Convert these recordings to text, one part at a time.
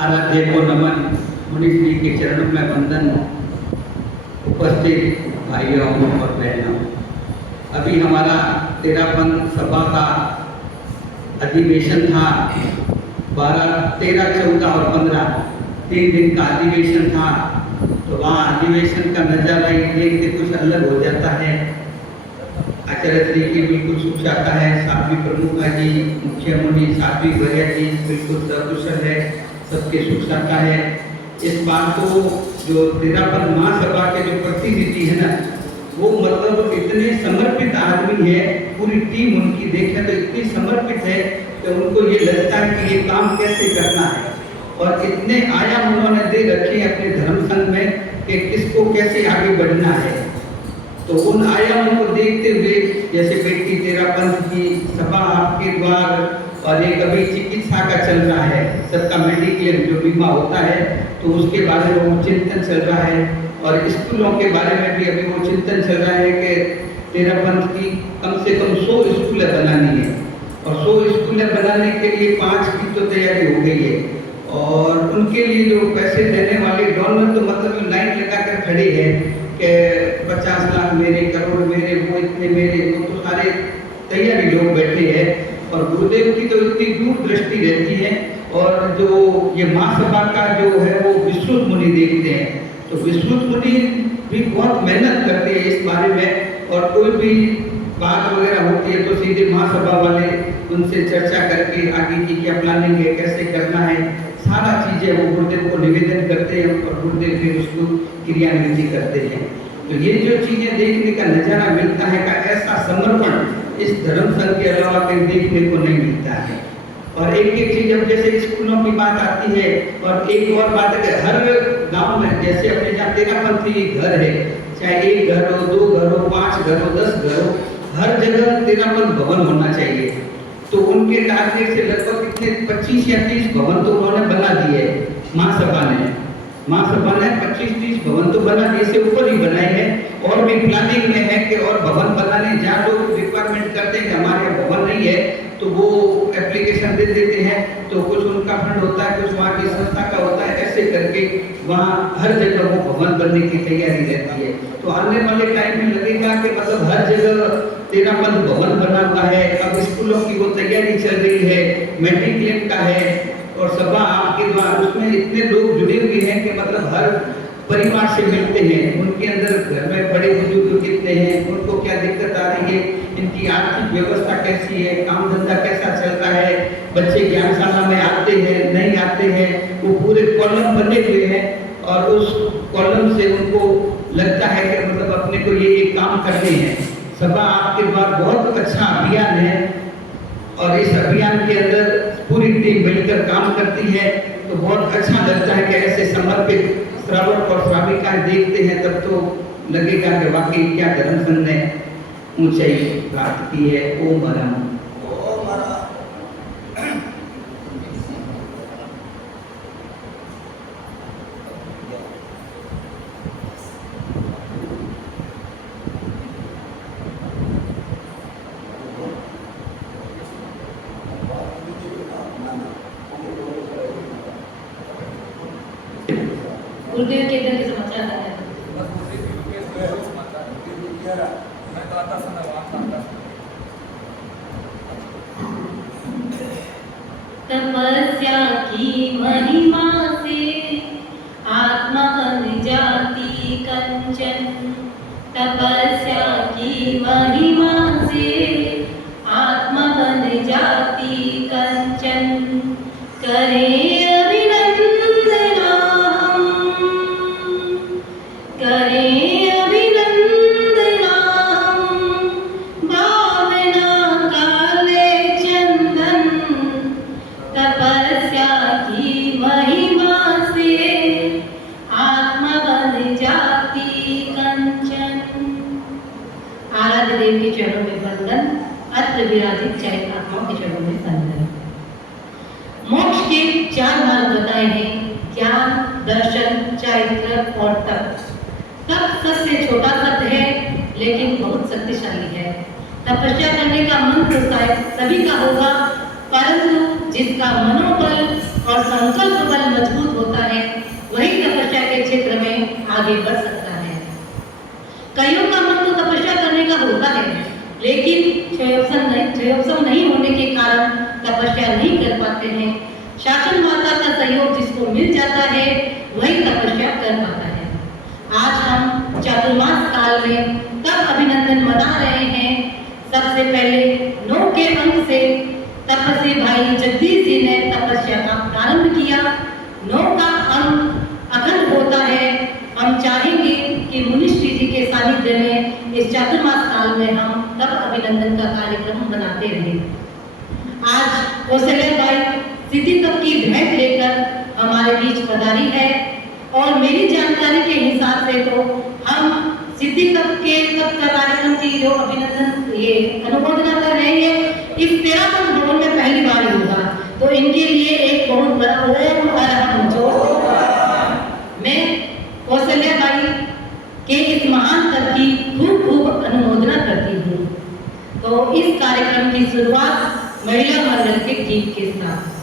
आराध्य को नमन, मुनि श्री के चरणों में वंदन। उपस्थित भाइयों और बहनों, अभी हमारा तेरापन सभा का अधिवेशन था। 12, 13, 14 और 15 3 दिन का अधिवेशन था। तो वहाँ अधिवेशन का नज़ारा ही देख के कुछ अलग हो जाता है। आचार्य श्री की बिल्कुल सुख चाहता है, साध्वी प्रमुखा जी, मुख्य मुनि साध्वी भैया जी बिल्कुल सकुशल है, सबके सुख चाहता है। इस बात को जो तेरापन महासभा के जो प्रतिनिधि है ना, वो मतलब इतने समर्पित आदमी है, पूरी टीम उनकी देखें तो इतनी समर्पित है कि उनको ये लगता है कि ये काम कैसे करना है। और इतने आयाम उन्होंने दे रखे हैं अपने धर्म संघ में कि किसको कैसे आगे बढ़ना है। तो उन आयामों को देखते हुए जैसे बेटी तेरापन की सभा आपके द्वार, और एक अभी चिकित्सा का चल रहा है, सबका मेडिक्लेम जो बीमा होता है, तो उसके बारे में वो चिंतन चल रहा है। और स्कूलों के बारे में भी अभी वो चिंतन चल रहा है कि तेरापन की कम से कम 100 स्कूलें बनानी है, और 100 स्कूलें बनाने के लिए 5 की तो तैयारी हो गई है। और उनके लिए जो पैसे देने वाले डोनर तो मतलब लाइन लगा कर खड़े हैं कि 50 लाख मेरे, करोड़ मेरे, वो इतने मेरे, वो तो सारे तैयारी लोग बैठे हैं। और गुरुदेव की तो इतनी दूरदृष्टि रहती है। और जो ये महासभा का जो है वो विश्रुत मुनि देखते हैं, तो विश्रुत मुनि भी बहुत मेहनत करते हैं इस बारे में। और कोई भी बात वगैरह होती है तो सीधे महासभा वाले उनसे चर्चा करके आगे की क्या प्लानिंग है, कैसे करना है, सारा चीज़ें वो गुरुदेव को निवेदन करते हैं और गुरुदेव फिर उसको क्रियान्वित करते हैं। तो ये जो चीज़ें देखने का नज़ारा मिलता है का ऐसा समर्पण इस धर्म संघ के अलावा कहीं देखने को नहीं मिलता है। और एक एक चीज़, अब जैसे स्कूलों की बात आती है, और एक और बात है कि हर गांव में जैसे अपने जहाँ तेरापंथी घर है, चाहे 1 घर हो, 2 घर हो, 5 घर हो, 10 घर हो, हर जगह तेरापन भवन होना चाहिए। तो उनके टारगेट से लगभग कितने 25 या 30 भवन तो उन्होंने बना दिए महासभा ने 25-30 भवन तो बना दिए, इससे ऊपर ही बनाए हैं। और भी प्लानिंग में है कि और भवन बनाने, जहाँ लोग रिक्वायरमेंट करते हैं कि हमारे यहाँ भवन नहीं है, तो वो एप्लीकेशन दे देते हैं, तो कुछ उनका फंड होता है, कुछ वहाँ की संस्था का होता है, ऐसे करके वहाँ हर जगह वो भवन बनने की तैयारी रहती है। तो आने वाले टाइम में लगेगा कि मतलब हर जगह तेरापन भवन बना हुआ है। अब स्कूलों की वो तैयारी चल रही है, मेडिक्लेम का है, और सभा आपके द्वारा उसमें इतने लोग जुड़े हुए हैं कि मतलब हर परिवार से मिलते हैं, उनके अंदर घर में बड़े बुजुर्ग कितने हैं, उनको क्या दिक्कत आ रही है, इनकी आर्थिक व्यवस्था कैसी है, काम धंधा कैसा चल रहा है, बच्चे ज्ञानशाला में आते हैं नहीं आते हैं, वो पूरे कॉलम बने हुए हैं। और उस कॉलम से उनको लगता है कि मतलब अपने को ये काम करने हैं। सभा आपके द्वारा बहुत अच्छा अभियान है, और इस अभियान के अंदर पूरी टीम मिलकर काम करती है, तो बहुत अच्छा लगता है कि ऐसे समर्पित श्रावक और श्राविकाएं देखते हैं, तब तो लगेगा कि वाकई क्या धर्म संघ ने ऊंचाई प्राप्त की है। ओम हरम। गुरुदेव के इधर के समाचार आते हैं। तपस्या की महिमा से आत्मा बन जाती कंचन। तपस्या की महिमा से आत्मा बन जाती कंचन। करें अभिनंदन हम, करें अभिनंदन हम, भावना काले चंदन। तपस्या की महिमा से आत्मा बन जाती कंचन। आराध्य देव के चरणों में वंदन, अत्र विराजित चैत आत्माओं के चरणों में वंदन। मोक्ष के 4 मार्ग बताए हैं, ज्ञान, दर्शन, चारित्र और तप। तप सबसे छोटा शब्द है लेकिन बहुत शक्तिशाली है। तपस्या करने का मन तो शायद सभी का होगा, परंतु जिसका मनोबल और संकल्प बल मजबूत होता है वही तपस्या के क्षेत्र में आगे बढ़ सकता है। कईयों का मन तो तपस्या करने का होता है, लेकिन क्षयोपम नहीं होने के कारण तपस्या नहीं कर पाते हैं। शासन माता का सहयोग जिसको मिल जाता है वही तपस्या कर पाता है। आज हम चातुर्मास काल में तप अभिनंदन मना रहे हैं। सबसे पहले 9 के अंक से तपस्वी भाई जगदीश जी ने तपस्या का प्रारंभ किया। 9 का अंक अखंड होता है। हम चाहेंगे कि मुनिश्री जी के सानिध्य में इस चातुर्मास काल में हम तप अभिनंदन का कार्यक्रम बनाते रहे। आज कौशल्या बाई सिद्धि तप की भेंट लेकर हमारे बीच पधारी है और मेरी जानकारी के हिसाब से तो हम सिद्धि तप के तप का कार्यक्रम की जो अभिनंदन ये अनुमोदना कर रहे हैं इस 13 भवन में पहली बार होगा, तो इनके लिए एक बहुत बड़ा ओम अरहम जोर। मैं कौशल्या बाई के इस महान तप की खूब अनुमोदना करती हूँ। तो इस कार्यक्रम की शुरुआत महिला मंडल के गीत के साथ।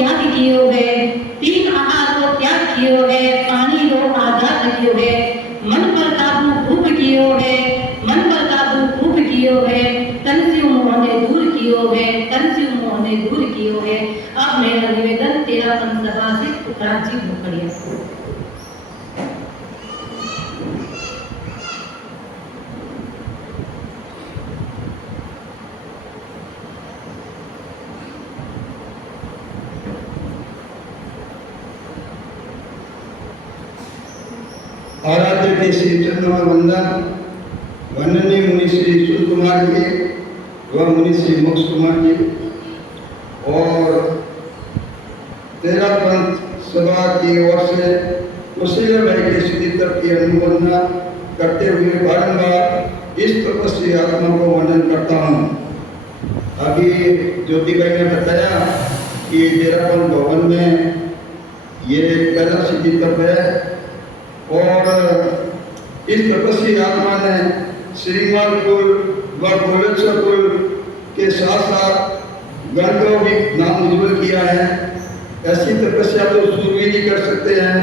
त्याग कियो है, 3 आहार को त्याग कियो है, पानी रो आधार रखियो है, मन पर काबू खूब कियो है, मन पर काबू खूब कियो है, तन से मोह ने दूर कियो है, तन से मोह ने दूर कियो है। अब मेरा निवेदन तेरा पन सभा से पुकाराची भोकड़िया। आराध्य के श्री चरणों में वंदन। वंदनीय मुनि श्री सूर्य कुमार जी व मुनि श्री मोक्ष कुमार जी और तेरा पंथ सभा की ओर से कुशील भाई के श्री तक की अनुमोदना करते हुए बारंबार इस तपस्वी आत्मा को वंदन करता हूँ। अभी ज्योति भाई ने बताया कि तेरापन भवन में ये पहला सिद्धि तप है और इस तपस्वी आत्मा ने श्रीमान कुल व गोलेश्वर कुल के साथ साथ गण को भी नाम उज्जवल किया है। ऐसी तपस्या तो सूरवीर ही कर सकते हैं।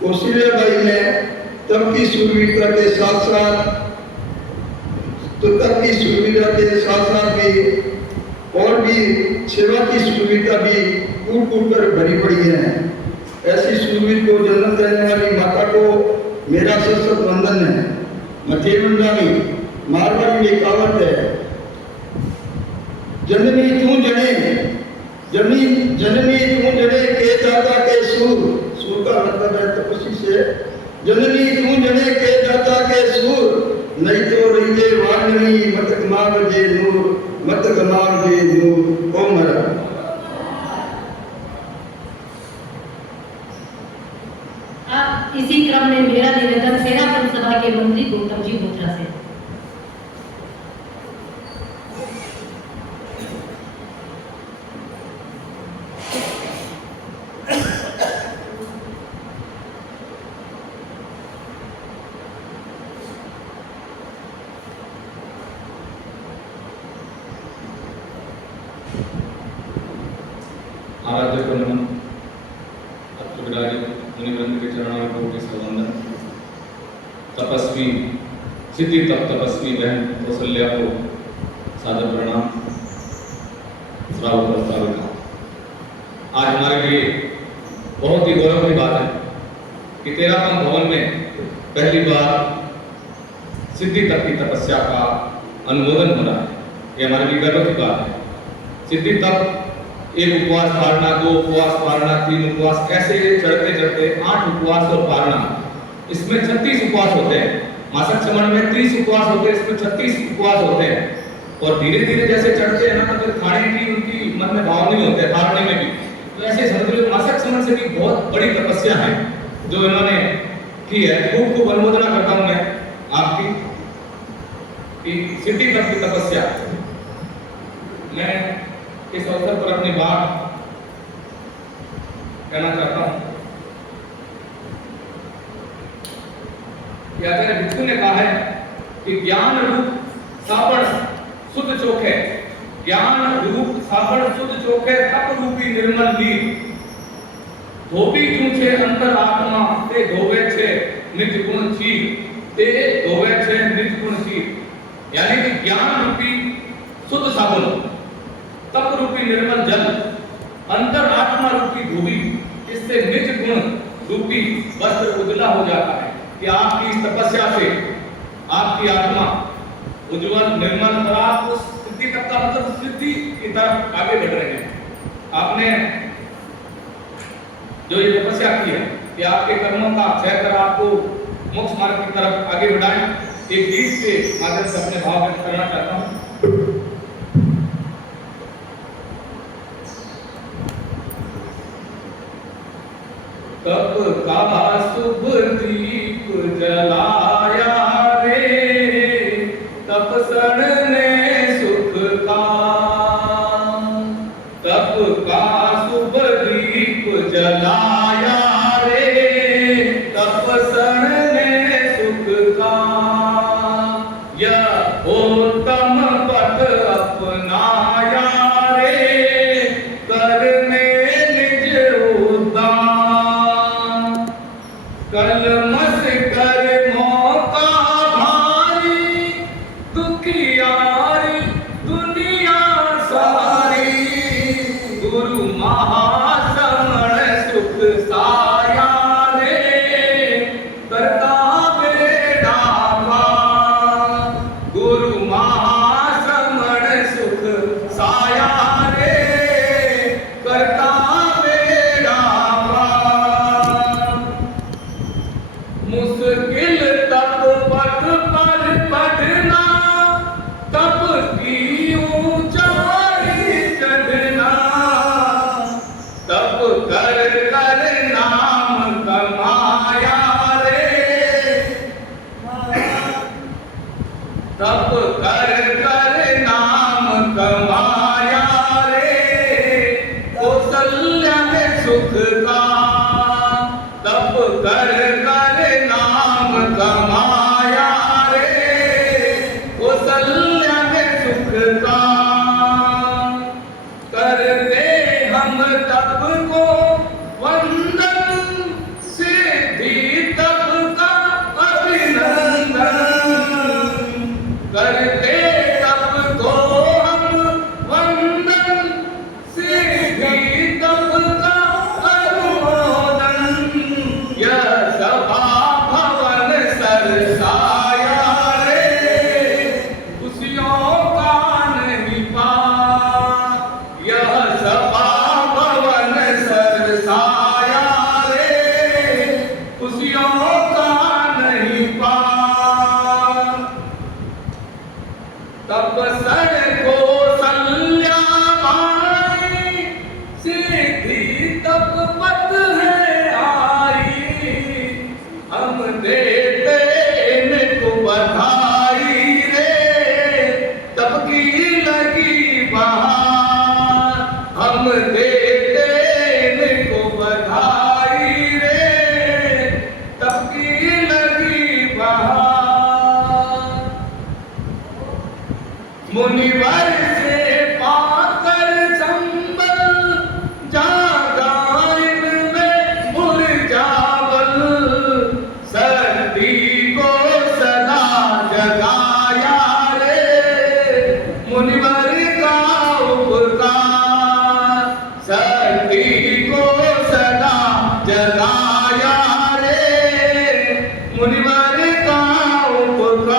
कौशल्या भाई ने तब की सूरवीरता के साथ साथ तब की सूरवीरता के साथ साथ भी और भी सेवा की सूरवीरता भी कूट कूट कर भरी पड़ी है। ऐसी सूरवीर को जन्म देने वाली माता को मेरा सशक्त वंदन है। मथे मंडानी मारवाड़ी में कहावत है, जननी तू जने जननी तू जने के दाता के सूर। सूर का मतलब है तपस्वी से। जननी तू जने के दाता के सूर, नहीं तो रही जे वाणनी मत गमाव जे नूर, मत गमाव जे नूर। ओ मरा इसी क्रम में मेरा निवेदन तेरापन सभा के मंत्री गौतम जी बोथरा से। आराध्य ब्रह्मन मुनिवृंद के चरणों में कोटि वंदन। तपस्वी सिद्धि तप तपस्वी बहन कौशल्या को सादर प्रणाम। श्राविका, आज हमारे लिए बहुत ही गौरव की बात है कि तेरापन भवन में पहली बार सिद्धि तप की तपस्या का अनुमोदन हो रहा है। ये हमारे लिए गर्व की बात है। सिद्धि तप एक उपवास पारना, 2 उपवास पारना, 3 उपवास, ऐसे चढ़ते चढ़ते 8 उपवास और पारना, इसमें 36 उपवास होते हैं। मासिक चमन में 30 उपवास होते हैं, इसमें 36 उपवास होते हैं। और धीरे धीरे जैसे चढ़ते हैं ना, तो फिर खाने की उनकी मन में भाव नहीं होते, पारने में भी। तो ऐसे समझ मासिक चमन से भी बहुत बड़ी तपस्या है जो इन्होंने की है। खूब खूब अनुमोदना करता हूँ मैं आपकी कि सिद्धि तप की तपस्या। मैं इस अवसर पर अपनी बात कहना चाहता हूं कि आचार्य भिक्षु ने कहा है कि ज्ञान रूप साबड़ शुद्ध चोखे, ज्ञान रूप साबड़ शुद्ध चोखे, तप रूपी निर्मल नीर, धोबी जूछे अंतर आत्मा ते धोवे छे निज गुण चीर, ते धोवे छे निज गुण चीर। यानी कि ज्ञान रूपी शुद्ध साबुन, तप रूपी निर्मल जल, अंतर आत्मा रूपी धोबी, इससे निज गुण रूपी वस्त्र उजला हो जाता है कि आपकी इस तपस्या से आपकी आत्मा उज्जवल निर्मल और आप उस सिद्धि तक का मतलब सिद्धि की तरफ आगे बढ़ रहे हैं। आपने जो ये तपस्या की है कि आपके कर्मों का क्षय कर आपको मोक्ष मार्ग की तरफ आगे बढ़ाएं। एक गीत के माध्यम से अपने भाव व्यक्त करना चाहता हूँ। तप का शुभ दीप जलाया रे, तपसण ने सुख का। तप का शुभ दीप जलाया रे, तपसण ने सुख का। यह उत्तम पथ अपनाया रे, करने प्यारी दुनिया सारी, गुरु महासमण सुख साया रे, करता बेड़ा पार। गुरु महासमण सुख साया रे, करता बेड़ा पार। मुश्किल तब पथ पर पढ़ना, तब की ऊंचाई चढ़ना, तब कर कर नाम कमाया रे, तब कर कर नाम कमाया रे, कौशल्या में सुख का, तब कर कर नाम कमाया रे, कौशल्या में सुख का। करते हम तब को वंदन, सिद्धि तब का अभिनंदन। करते तब को हम वंदन, सिद्धि तब का अनुमोदन। यह सभा भवन सरसाया रे, खुशियों का नहीं पार। यह सभा भवन सरसाया रे, खुशियों का नहीं पार। तब सड़को सल्या माई, सीधी तब पथ है आई। हम देते इनको बधाई रे, तब की लगी बहार। हम देते इनको बधाई रे, तब की लगी बहार। मुनिवर से पाकर संबल, जागा इनमें मुरझावल। सर्दी को सदा जगाया रे, मुनिवर का उपकार। सर्दी को सदा जगाया रे, मुनिवर का उपकार।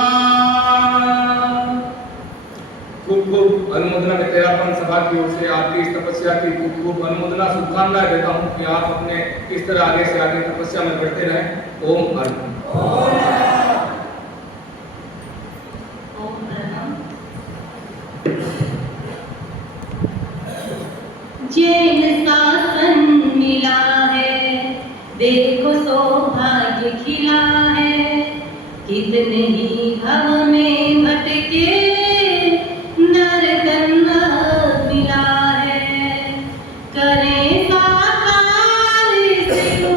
खूब खूब अनुमोदना के तेरापन सभा की ओर से आपकी इस तपस्या की खूब खूब अनुमोदना शुभकामनाएं देता हूँ कि आप अपने इस तरह आगे से आगे तपस्या में बढ़ते रहें। ओम अर्पण। ओम प्रणम। जैन शासन मिला है, देखो सौभाग्य खिला है। कितने ही भव में भटके, नर कन्ना मिला है। करें साकार इसको,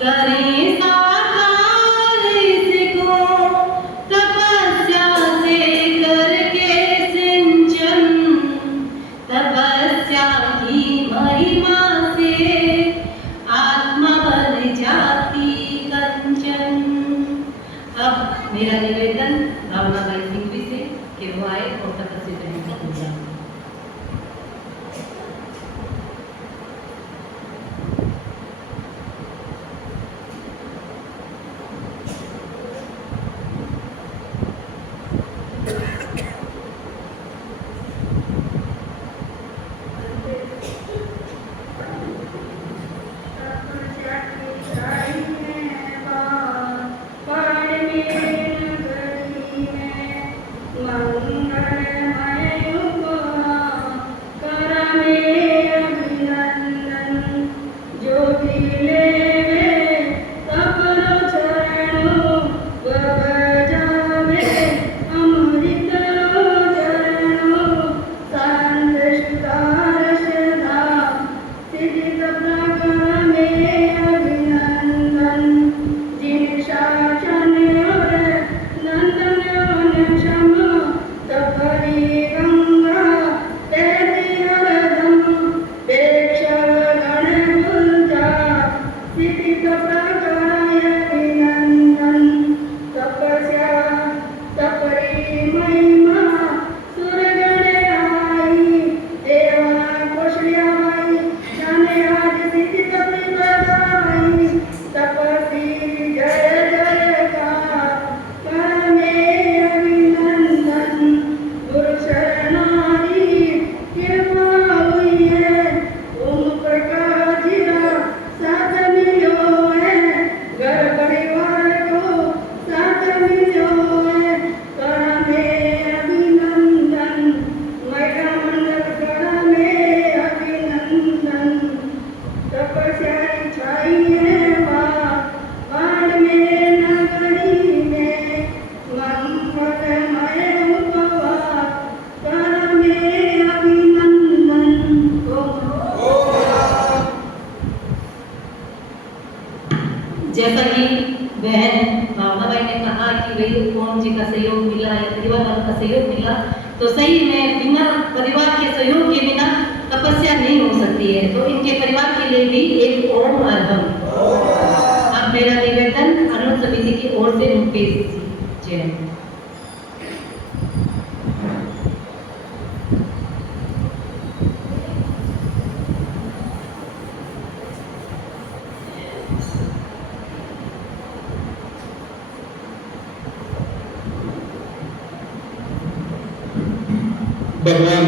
करें साकार इसको। तपस्या से करके सिंचन, तपस्या की महिमा से आत्मा बन जाती कंचन। अब मेरा महिमा सुरगणे आई देवा कोशल्याबाई जाने आज सिद्धि तपी बधाई तपसी जय जयकार कर में अभिनंदन गुरु शरणाई कृपा हुई है ओम प्रकाश जीरा साथ मिलो है घर परिवार को साथ मिलो है कर में अभिनंदन महिला मंडल कर में अभिनंदन तपस्या छाई है बाढ़ में नगरी में मंगलमय उपवास कर में अभिनंदन जैसा कि बहन भावनाबाई ने कहा कि भाई ओम जी का सहयोग मिला या परिवार वालों का सहयोग मिला, तो सही में बिना परिवार के सहयोग के बिना तपस्या नहीं हो सकती है। तो इनके परिवार के लिए भी एक ओम अर्घम। अब मेरा निवेदन अनुरोध समिति की ओर से मुकेश जी जय। भगवान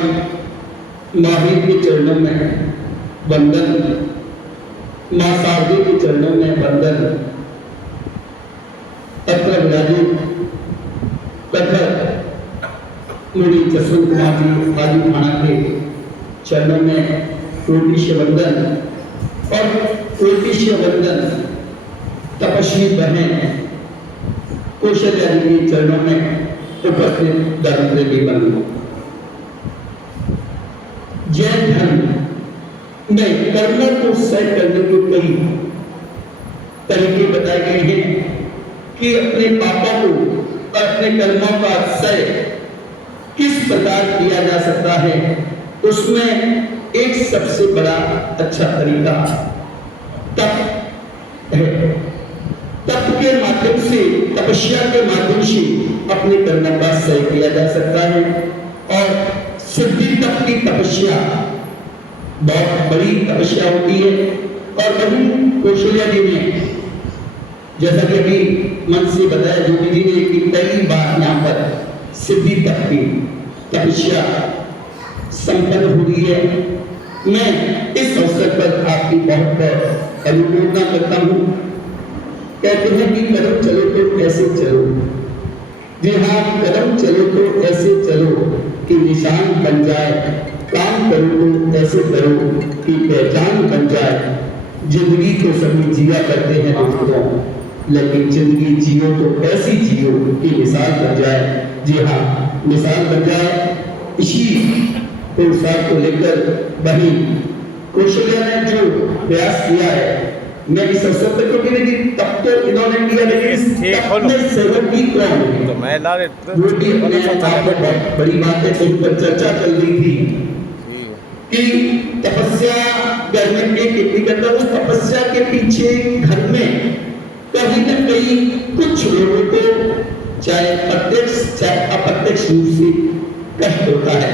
महावीर के चरणों में वंदन, मां शारदे के चरणों में वंदन, तत्र विराजित कथक मुनि जसवंत कुमार जी आदि थाना के चरणों में कोटिश वंदन और कोटिश वंदन तपस्वी बहन कौशल्या जी के चरणों में उपस्थित धर्म देवी बंधु। जैन धर्म में कर्मों को सह करने के कई तरीके बताए गए हैं कि अपने पापों को और अपने कर्मों का सह किस प्रकार किया जा सकता है। उसमें एक सबसे बड़ा अच्छा तरीका तप है। तप के माध्यम से, तपस्या के माध्यम से अपने कर्मों का सह किया जा सकता है। और सिद्धि तप की तपस्या बहुत बड़ी तपस्या होती है। और वही कौशल्या जी ने, जैसा कि अभी मन से बताया जोगी जी ने, कि पहली बार यहाँ पर सिद्धि तप की तपस्या संपन्न हो रही है। मैं इस अवसर पर आपकी बहुत बहुत अनुमोदना करता हूँ। कहते हैं कि कदम चलो तो ऐसे चलो। जी हाँ, कदम चलो तो ऐसे चलो कि निशान बन जाए। काम करो तो ऐसे करो कि पहचान बन जाए। जिंदगी को सभी जिया करते हैं दोस्तों, लेकिन जिंदगी जियो तो ऐसी जियो कि मिसाल बन जाए। जी हाँ, मिसाल बन जाए। इसी पुरस्कार को लेकर वही कौशल्या ने जो प्रयास किया है, मैं इस अवसर पर क्योंकि नहीं, तब तो इन्होंने किया, लेकिन अपने सहयोगी कौन है? तो मैं ला वो भी अपने आप में बहुत बड़ी बात है। उस पर चर्चा चल रही थी कि तपस्या करने के कितनी करता, उस तपस्या के पीछे घर में कहीं न कहीं कुछ लोगों को चाहे प्रत्यक्ष चाहे अप्रत्यक्ष रूप से कष्ट होता है।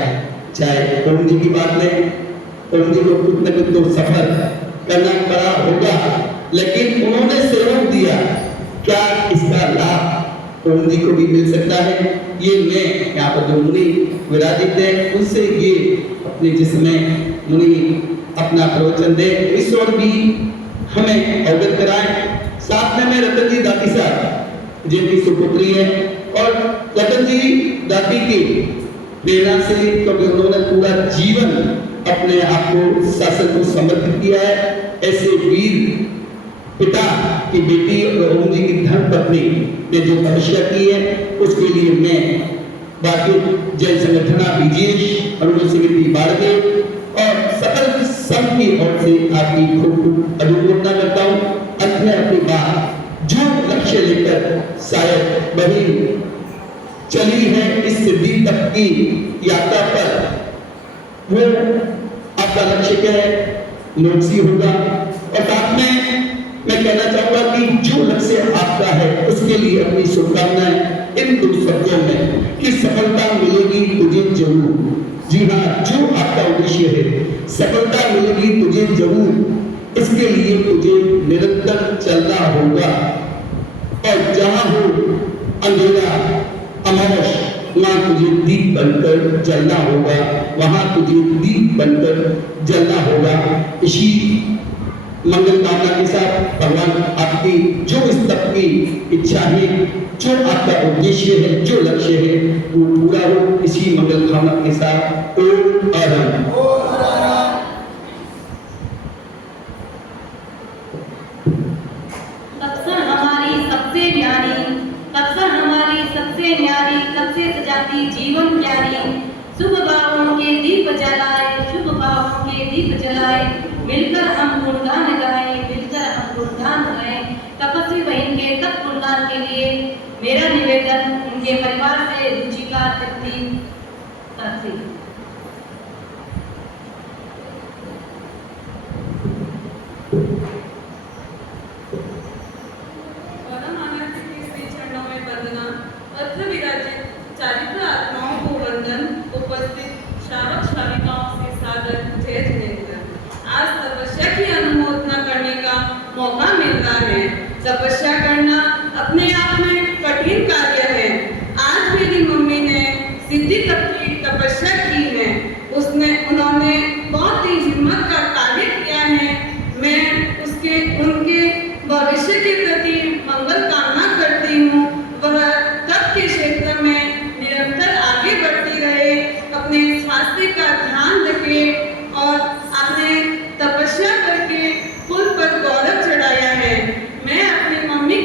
चाहे ओम जी की बात लें, ओम जी को कुछ न कुछ तो सफर करना पड़ा होगा, लेकिन उन्होंने सहयोग दिया। क्या इसका लाभ ओम जी को भी मिल सकता है? ये मैं यहाँ पर जो मुनि विराजित है उनसे ये अपने जिसमें मुनि अपना प्रवचन दे, इस ओर भी हमें अवगत कराएं। साथ में मैं रतन जी दाती साहब जिनकी सुपुत्री है, और रतन जी दाती की प्रेरणा से, क्योंकि उन्होंने पूरा जीवन अपने आप को शासन को समर्पित किया है। ऐसे वीर पिता की बेटी और ओम जी की धर्म पत्नी ने जो तपस्या की है, उसके लिए मैं बाकी जैन संगठना विजेश अनुरोध समिति बाड़गे और सकल संघ की ओर से आपकी खूब खूब अनुमोदना करता हूँ। अंत में अपनी बात जो लक्ष्य लेकर शायद वही चली है इस सिद्धि तक की यात्रा पर, वो आपका लक्ष्य क्या है? मोक्ष होगा। और साथ में मैं कहना चाहूंगा कि जो लक्ष्य आपका है उसके लिए अपनी शुभकामनाएं इन दो शब्दों में कि सफलता मिलेगी तुझे जरूर। जी हाँ, जो आपका उद्देश्य है, सफलता मिलेगी तुझे जरूर, इसके लिए तुझे निरंतर चलना होगा। और जहां हो अंधेरा अमावस, वहां तुझे दीप बनकर जलना होगा, वहां तुझे दीप बनकर जलना होगा। इसी मंगल कामना के साथ भगवान आपकी जो इस तक की इच्छा है, जो आपका उद्देश्य है, जो लक्ष्य है, वो पूरा हो। इसी मंगल कामना के साथ ओम आराम। अक्सर हमारी सबसे न्यारी, अक्सर हमारी सबसे न्यारी, सबसे सजाती जीवन प्यारी, शुभ भावों के दीप जलाए, शुभ भावों के दीप जलाए, मिलकर हम गुणगान गाएं, मिलकर हम गुणगान गाएं। तपस्वी बहन के तप गुणगान के लिए मेरा निवेदन उनके परिवार से रुचिका तिथि करती। चरणों में वंदना। अत्र विराजित चारित्र आत्माओं को वंदन। उपस्थित श्रावक श्राविकाओं से सादर जय जिनेन्द्र। आज तपस्या की अनुमोदना करने का मौका मिल रहा है। तपस्या करना अपने आप में कठिन कार्य है। आज मेरी मम्मी ने सिद्धि तप की तपस्या की है। उन्होंने बहुत ही हिम्मत का कार्य किया है। मैं उनके भविष्य के प्रति मंगल कामना करती हूँ। वह तप के क्षेत्र में निरंतर आगे बढ़ती रहे, अपने स्वास्थ्य का ध्यान रखे और आपने तपस्या करके कुल पर गौरव चढ़ाया है। मैं अपनी मम्मी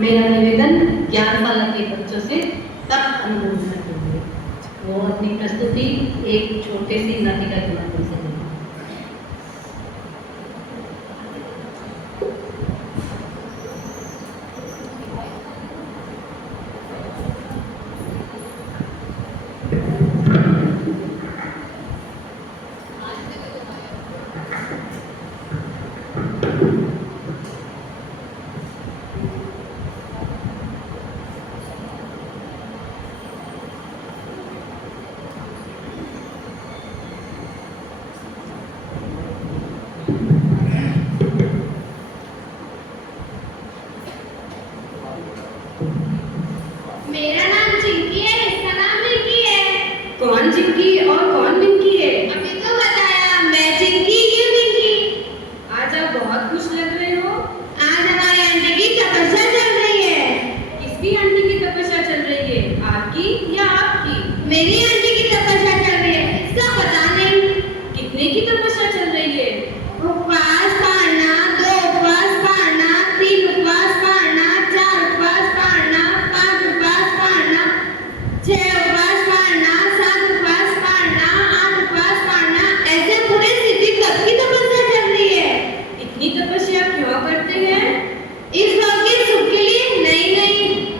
मेरा निवेदन ज्ञानशाला के बच्चों से तब अनुमोदन करेंगे। वो अपनी प्रस्तुति एक छोटे सी नाटिका के माध्यम से देंगे। मेरा नाम चिंकी है, इसका नाम रिंकी है। कौन चिंकी और कौन मिंकी है? अभी तो बताया, मैं चिंकी, ये रिंकी। आज आप बहुत खुश लग रहे हो। आज हमारी आंटी की तपस्या चल रही है। किसकी आंटी की तपस्या चल रही है, आपकी या आपकी? मेरी आंटी की तपस्या चल रही है, इसका पता नहीं। कितने की तपस्या चल रही है? उपवास पाड़ना, 2 उपवास पाड़ना, 3 उपवास पाड़ना, 4 उपवास पाड़ना, 5 उपवास पाड़ना, 6 उपवास पाड़ना, 7 उपवास पाड़ना, 8 उपवास पाड़ना, ऐसे पूरे सिद्धि तक की तपस्या चल रही है। इतनी तपस्या क्यों करते हैं? इस लोग के सुख के लिए नहीं,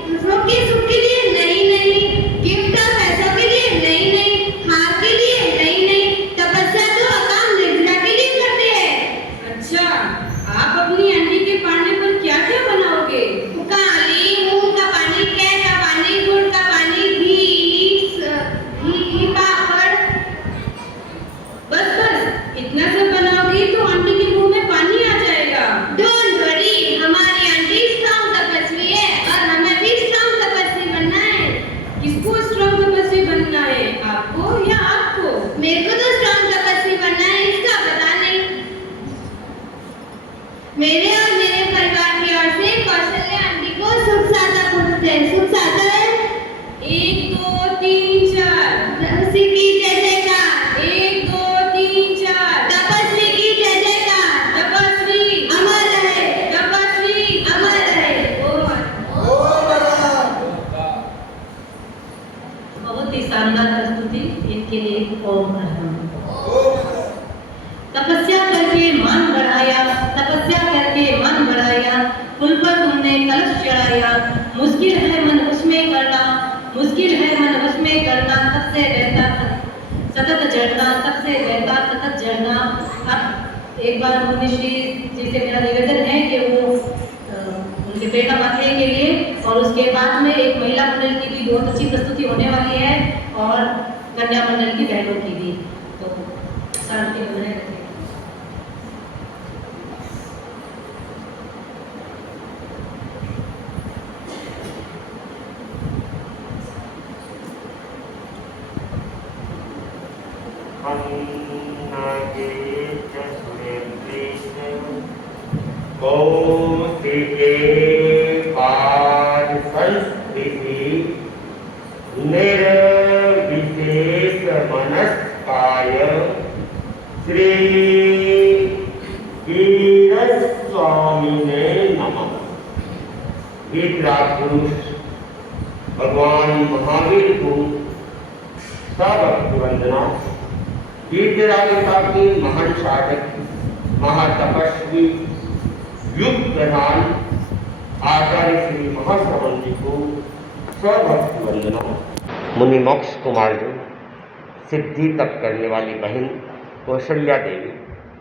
उस लोग के सुख के लिए नहीं, गिफ्ट और पैसों के लिए नहीं, हार के लिए नहीं, तपस्या तो अकाम निर्जला के लिए करते हैं। अच्छा, आप अपनी आंटी के पानी पर क्या क्या बनाओगे? काली, मूंग का पानी, कैर का पानी, गुड़ का पानी, घी, पापड़। बस इतना सब बनाओगी तो आंटी के मुंह में पानी आ जाएगा। डोंट वरी, हमारी आंटी स्ट्रॉन्ग तपस्वी है और हमें भी स्ट्रॉन्ग तपस्वी बनना है। किसको स्ट्रॉन्ग तपस्वी बनना है, आपको या आपको? मेरे को तो स्ट्रॉन्ग तपस्वी बनना है, इसका पता नहीं। मेरे और मेरे परिवार की ओर से कौशल्या आंटी को सुख साता पूछते हैं। सुख साता है 1 2 3 4। उसी की जय जयकार। 1 2 3 4। तपस्वी की जय जयकार। तपस्वी अमर रहे, तपस्वी अमर रहे। बहुत ही शानदार प्रस्तुति, इनके लिए ओम अर्पण। तपस्या करके मन बढ़ाया, तपस्या करके मन बढ़ाया, पुल पर तुमने कलश चढ़ाया। मुश्किल है मन उसमें करना, मुश्किल है मन उसमें करना, तब से रहता सतत जड़ना, तब से रहता सतत जड़ना। अब एक बार मुनिश्री जी से मेरा निवेदन है कि वो उनके प्रेरणा बांटने के लिए, और उसके बाद में एक महिला मंडल की भी बहुत अच्छी प्रस्तुति होने वाली है और कन्या मंडल की बहनों की भी। तो शांति बनाए रखें। कौशिके पाद संस्कृति निर्विशेष मनस्काय श्री वीरस्वामिने नमः। विराट पुरुष भगवान महावीर को सबक वंदना। वीतरागिता के महान साधक, महातपस्वी, युग प्रधान आचार्य श्री महाश्रवण जी को स्वभक्ति वंदना। मुनि मोक्ष कुमार जी, सिद्धि तप करने वाली बहन कौशल्या देवी,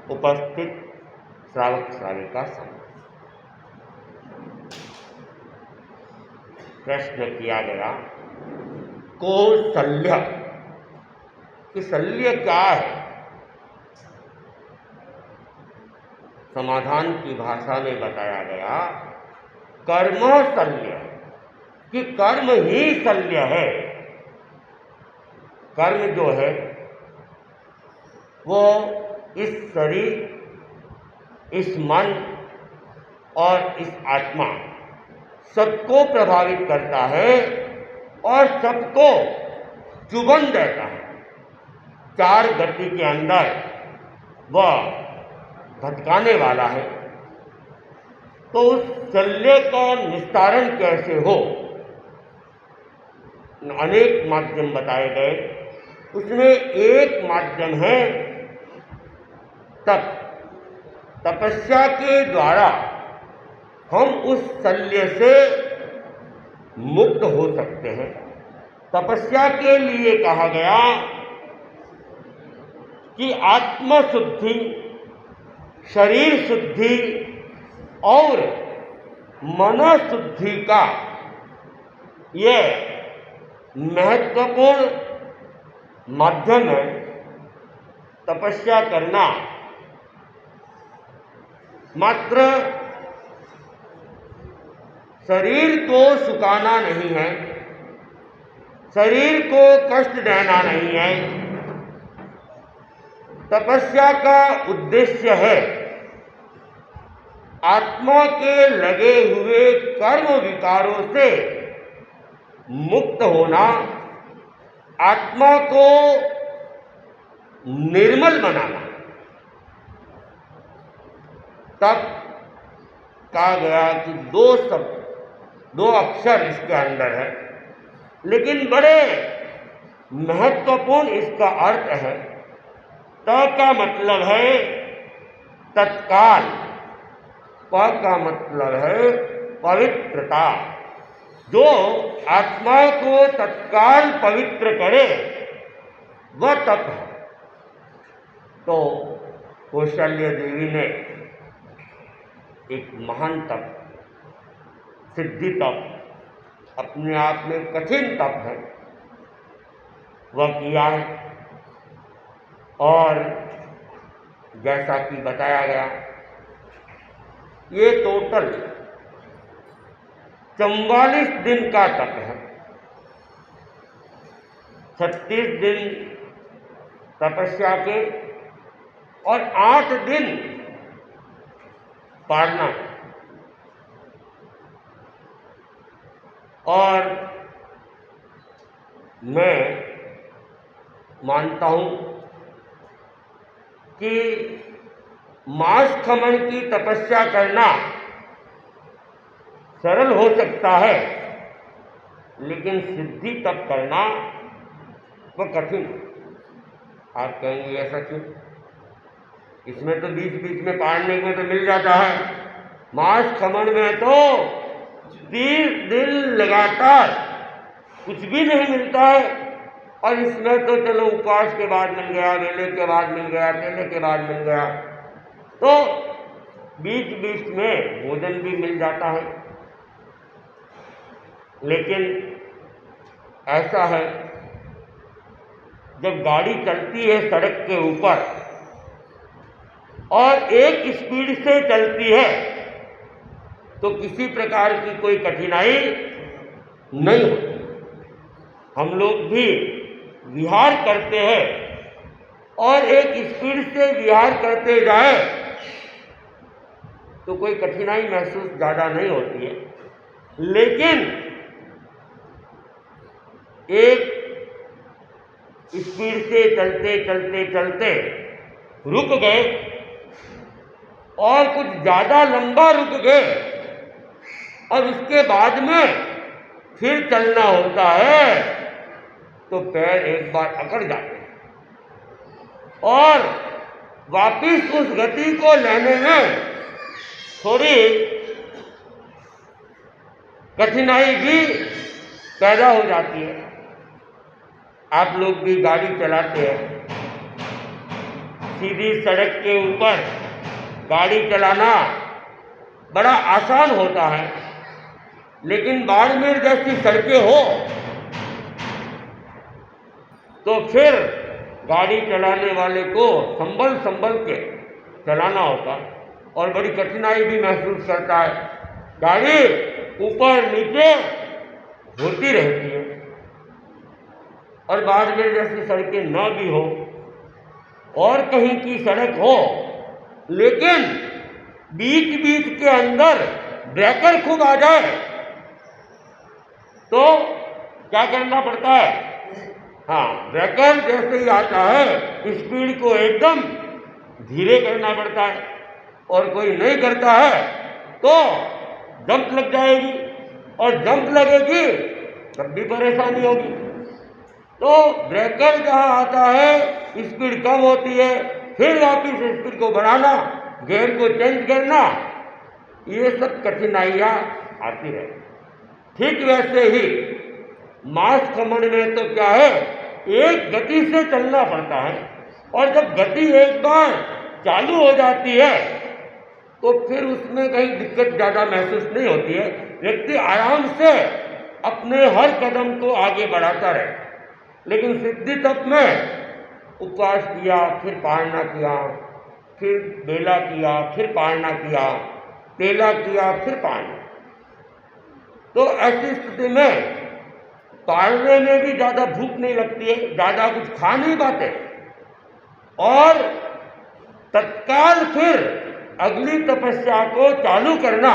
उपस्थित श्रावक श्राविका समूह। प्रश्न किया गया कौशल्या कि शल्य क्या है। समाधान की भाषा में बताया गया कर्म शल्य, कि कर्म ही शल्य है। कर्म जो है वो इस शरीर, इस मन और इस आत्मा सबको प्रभावित करता है और सबको चुभन देता है। 4 गति के अंदर वह भटकाने वाला है। तो उस शल्य का निस्तारण कैसे हो, अनेक माध्यम बताए गए। उसमें एक माध्यम है तप। तपस्या के द्वारा हम उस शल्य से मुक्त हो सकते हैं। तपस्या के लिए कहा गया कि आत्मशुद्धि, शरीर शुद्धि और मनोशुद्धि का यह महत्वपूर्ण माध्यम है। तपस्या करना मात्र शरीर को सुखाना नहीं है, शरीर को कष्ट देना नहीं है। तपस्या का उद्देश्य है आत्मा के लगे हुए कर्म विकारों से मुक्त होना, आत्मा को निर्मल बनाना। तब कहा गया कि दो अक्षर इसके अंदर है, लेकिन बड़े महत्वपूर्ण इसका अर्थ है। त का मतलब है तत्काल, प का मतलब है पवित्रता। जो आत्मा को तत्काल पवित्र करे वह तप है। तो कौशल्य देवी ने एक महान तप, सिद्धि तप, अपने आप में कठिन तप है, वह किया है। और जैसा कि बताया गया, ये टोटल 44 दिन का तप है। 36 दिन तपस्या के और 8 दिन पालना। और मैं मानता हूँ कि मांस खमन की तपस्या करना सरल हो सकता है, लेकिन सिद्धि तप करना वह कठिन। आप कहेंगे ऐसा क्यों? इसमें तो बीच बीच में पालने में तो मिल जाता है। मांस खमन में तो 30 दिन लगातार कुछ भी नहीं मिलता है, और इसमें तो चलो उपवास के बाद मिल गया, मेले के बाद मिल गया, केले के बाद मिल गया, तो बीच बीच में भोजन भी मिल जाता है। लेकिन ऐसा है, जब गाड़ी चलती है सड़क के ऊपर और एक स्पीड से चलती है, तो किसी प्रकार की कोई कठिनाई नहीं होती। हम लोग भी विहार करते हैं और एक स्पीड से विहार करते जाए तो कोई कठिनाई महसूस ज़्यादा नहीं होती है। लेकिन एक स्पीड से चलते चलते चलते रुक गए और कुछ ज़्यादा लंबा रुक गए और उसके बाद में फिर चलना होता है, तो पैर एक बार अकड़ जाते हैं और वापिस उस गति को लेने में थोड़ी कठिनाई भी पैदा हो जाती है। आप लोग भी गाड़ी चलाते हैं, सीधी सड़क के ऊपर गाड़ी चलाना बड़ा आसान होता है, लेकिन बाड़मेर जैसी सड़कें हो तो फिर गाड़ी चलाने वाले को संभल के चलाना होता और बड़ी कठिनाई भी महसूस करता है। गाड़ी ऊपर नीचे होती रहती है, और बाड़मेर जैसी सड़कें न भी हो और कहीं की सड़क हो, लेकिन बीच बीच के अंदर ब्रेकर खूब आ जाए तो क्या करना पड़ता है? हाँ, ब्रेकर जैसे ही आता है स्पीड को एकदम धीरे करना पड़ता है, और कोई नहीं करता है तो जंप लग जाएगी, और जंप लगेगी तब भी परेशानी होगी। तो ब्रेकर जहाँ आता है स्पीड कम होती है, फिर वापिस स्पीड को बढ़ाना, गियर को चेंज करना, ये सब कठिनाइयाँ आती है। ठीक वैसे ही मास खमन में तो क्या है, एक गति से चलना पड़ता है, और जब गति एक बार चालू हो जाती है तो फिर उसमें कहीं दिक्कत ज़्यादा महसूस नहीं होती है। व्यक्ति आराम से अपने हर कदम को आगे बढ़ाता रहे। लेकिन सिद्धि तप में उपवास किया, फिर पालना किया, फिर बेला किया, फिर पालना किया, तेला किया, फिर पालना, तो ऐसी स्थिति में पालने में भी ज़्यादा भूख नहीं लगती है, ज़्यादा कुछ खा नहीं पाते, और तत्काल फिर अगली तपस्या को चालू करना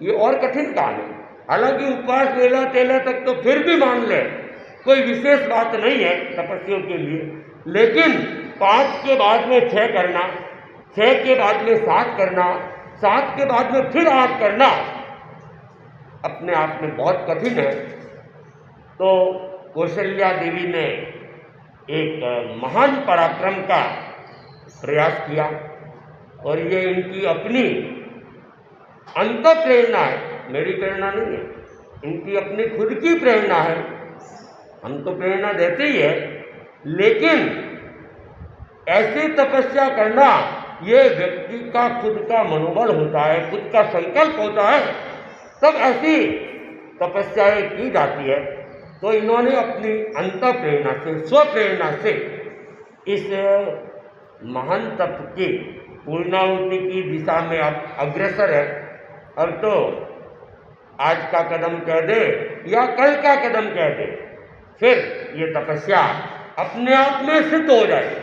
ये और कठिन काम है। हालांकि उपवास बेला तेला तक तो फिर भी मान ले, कोई विशेष बात नहीं है तपस्वियों के लिए, लेकिन 5 के बाद में 6 करना, 6 के बाद में 7 करना, 7 के बाद में फिर 8 करना अपने आप में बहुत कठिन है। तो कौशल्या देवी ने एक महान पराक्रम का प्रयास किया, और ये इनकी अपनी अंत प्रेरणा है, मेरी प्रेरणा नहीं है, इनकी अपनी खुद की प्रेरणा है। हम तो प्रेरणा देते ही है, लेकिन ऐसी तपस्या करना ये व्यक्ति का खुद का मनोबल होता है, खुद का संकल्प होता है, तब ऐसी तपस्याएं की जाती है। तो इन्होंने अपनी अंत प्रेरणा से, स्व प्रेरणा से इस महान तप की पूर्णाहुति की दिशा में अब अग्रसर है। अब तो आज का कदम कह दे या कल का कदम कह दे, फिर ये तपस्या अपने आप में सिद्ध हो जाएगी,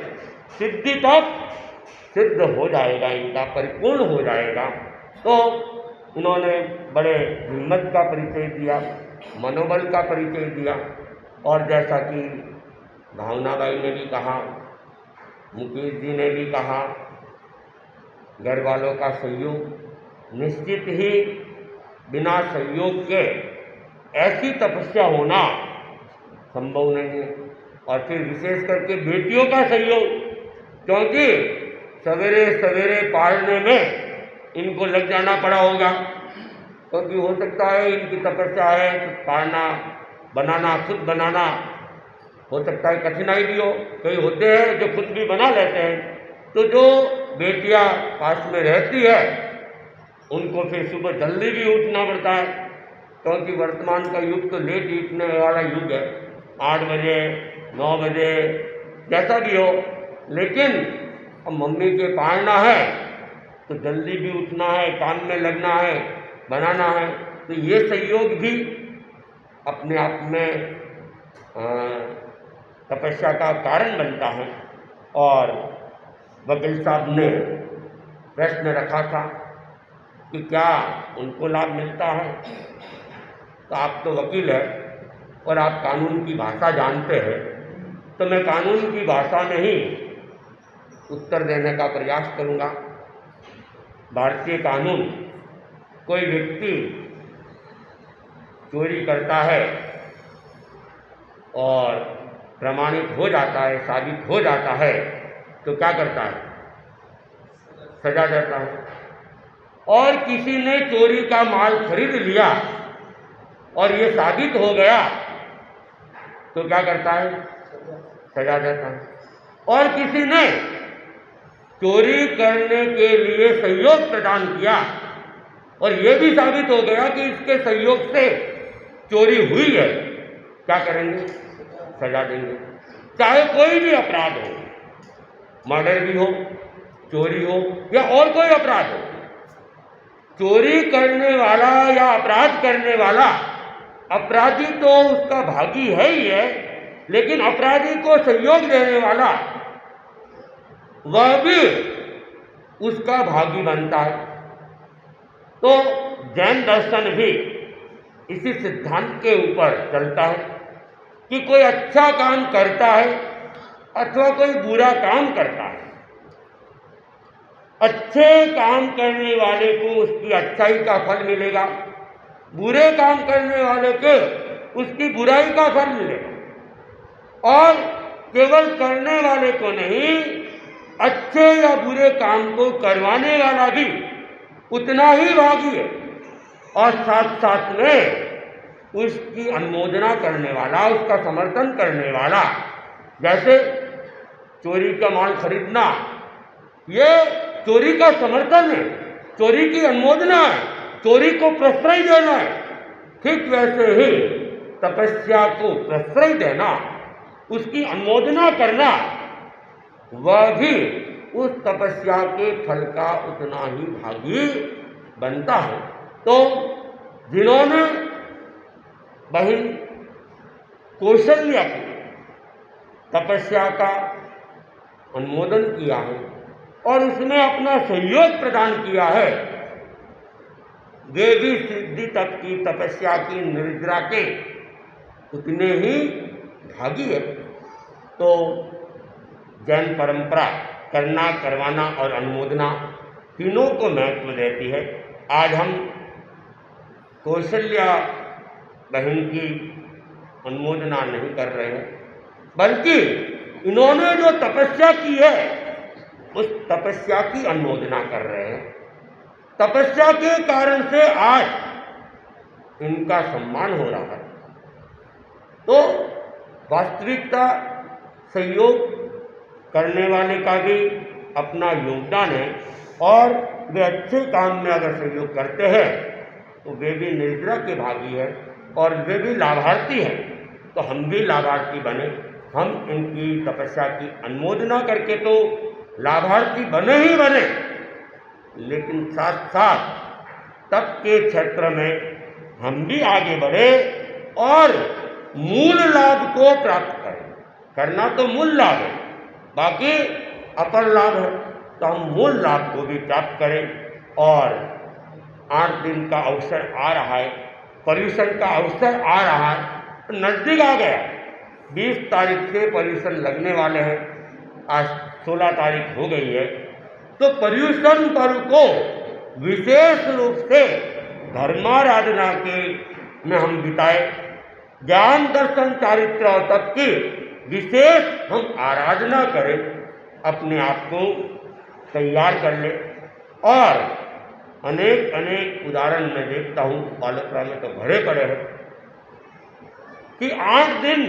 सिद्धि तप सिद्ध हो जाएगा, इनका परिपूर्ण हो जाएगा। तो उन्होंने बड़े हिम्मत का परिचय दिया, मनोबल का परिचय दिया, और जैसा कि भावनाबाई ने भी कहा, मुकेश जी ने भी कहा, घर वालों का सहयोग, निश्चित ही बिना सहयोग के ऐसी तपस्या होना संभव नहीं है। और फिर विशेष करके बेटियों का सहयोग, क्योंकि सवेरे सवेरे पालने में इनको लग जाना पड़ा होगा, क्योंकि हो सकता है इनकी तपस्या है तो पालना, बनाना, खुद बनाना हो सकता है कठिनाई भी हो। कई होते हैं जो खुद भी बना लेते हैं, तो जो बेटियां पास में रहती है उनको फिर सुबह जल्दी भी उठना पड़ता है, क्योंकि वर्तमान का युग तो लेट उठने वाला युग है, 8 बजे 9 बजे जैसा भी हो। लेकिन अब मम्मी के पालना है तो जल्दी भी उठना है, काम में लगना है, बनाना है, तो ये सहयोग भी अपने आप में तपस्या का कारण बनता है। और वकील साहब ने प्रश्न रखा था कि क्या उनको लाभ मिलता है, तो आप तो वकील है और आप कानून की भाषा जानते हैं, तो मैं कानून की भाषा में ही उत्तर देने का प्रयास करूँगा। भारतीय कानून, कोई व्यक्ति चोरी करता है और प्रमाणित हो जाता है, साबित हो जाता है, तो क्या करता है? सजा देता है। और किसी ने चोरी का माल खरीद लिया और ये साबित हो गया तो क्या करता है? सजा देता है। और किसी ने चोरी करने के लिए सहयोग प्रदान किया और ये भी साबित हो गया कि इसके सहयोग से चोरी हुई है, क्या करेंगे? सजा देंगे। चाहे कोई भी अपराध हो, मर्डर भी हो, चोरी हो या और कोई अपराध हो, चोरी करने वाला या अपराध करने वाला, अपराधी तो उसका भागी है ही है, लेकिन अपराधी को सहयोग देने वाला वह भी उसका भागी बनता है। तो जैन दर्शन भी इसी सिद्धांत के ऊपर चलता है कि कोई अच्छा काम करता है अथवा कोई बुरा काम करता है अच्छे काम करने वाले को उसकी अच्छाई का फल मिलेगा, बुरे काम करने वाले को उसकी बुराई का फल मिलेगा। और केवल करने वाले को नहीं, अच्छे या बुरे काम को करवाने वाला भी उतना ही भागी है, और साथ साथ में उसकी अनुमोदना करने वाला, उसका समर्थन करने वाला। जैसे चोरी का माल खरीदना, ये चोरी का समर्थन है, चोरी की अनुमोदना है, चोरी को प्रश्रय देना है। ठीक वैसे ही तपस्या को प्रश्रय देना, उसकी अनुमोदना करना, वह भी उस तपस्या के फल का उतना ही भागी बनता है। तो जिन्होंने बहन कौशल्या की तपस्या का अनुमोदन किया है और उसमें अपना सहयोग प्रदान किया है, वे भी सिद्धि तक की तपस्या की निर्जरा के उतने ही भागी है। तो जैन परंपरा करना, करवाना और अनुमोदना तीनों को महत्व देती है। आज हम कौशल्या बहन की अनुमोदना नहीं कर रहे हैं, बल्कि इन्होंने जो तपस्या की है उस तपस्या की अनुमोदना कर रहे हैं। तपस्या के कारण से आज इनका सम्मान हो रहा है। तो वास्तविकता सहयोग करने वाले का भी अपना योगदान है, और वे अच्छे काम में अगर सहयोग करते हैं तो वे भी निर्जरा के भागी है और वे भी लाभार्थी हैं। तो हम भी लाभार्थी बने, हम इनकी तपस्या की अनुमोदना करके तो लाभार्थी बने ही बने, लेकिन साथ साथ तप के क्षेत्र में हम भी आगे बढ़े और मूल लाभ को प्राप्त करें। करना तो मूल लाभ है, बाकी अपर लाभ है, तो हम मूल लाभ को भी प्राप्त करें। और 8 दिन का अवसर आ रहा है, पर्यूषण का अवसर आ रहा है, नज़दीक आ गया। 20 तारीख से पर्यूषण लगने वाले हैं, आज 16 तारीख हो गई है। तो पर्यूषण पर्व को विशेष रूप से धर्माराधना के में हम बिताए, ज्ञान दर्शन चारित्र और तप की विशेष हम आराधना करें, अपने आप को तैयार कर ले। और अनेक अनेक उदाहरण मैं देखता हूँ, बालोतरा में तो भरे पड़े हैं कि 8 दिन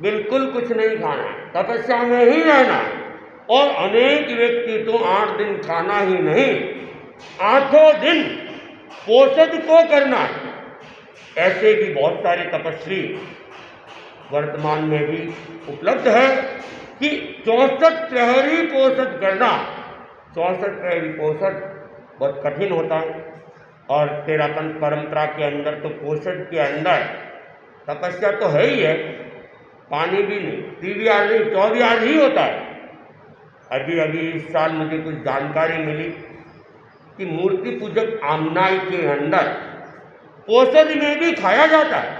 बिल्कुल कुछ नहीं खाना है, तपस्या में ही रहना है। और अनेक व्यक्ति तो 8 दिन खाना ही नहीं, 8 दिन पोषद को करना है। ऐसे भी बहुत सारे तपस्वी वर्तमान में भी उपलब्ध है कि 64 प्रहरी पोषद करना। 64 प्रहरी पोषद बहुत कठिन होता है, और तेरापंथ परंपरा के अंदर तो पोषद के अंदर तपस्या तो है ही है, पानी भी नहीं, 3 नहीं, 24 ही होता है। अभी इस साल मुझे कुछ जानकारी मिली कि मूर्ति पूजक आमनाई के अंदर औषध में भी खाया जाता है।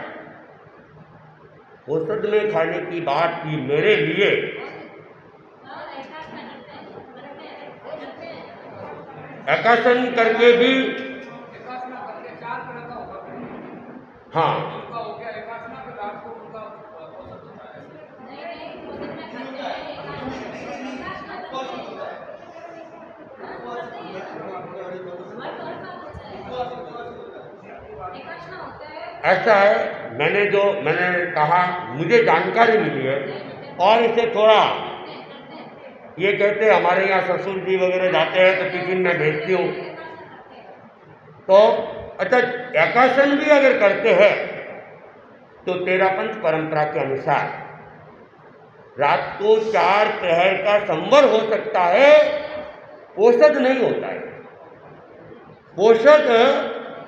औषध में खाने की बात की मेरे लिए एकासन करके भी, हाँ ऐसा है। मैंने कहा मुझे जानकारी मिली है, और इसे थोड़ा ये कहते हमारे यहाँ ससुर जी वगैरह जाते हैं तो टिफिन में भेजती हूँ। तो अच्छा, एकासन भी अगर करते हैं तो तेरापंथ परंपरा के अनुसार रात को 4 प्रहर का संवर हो सकता है, औषध नहीं होता है, औषध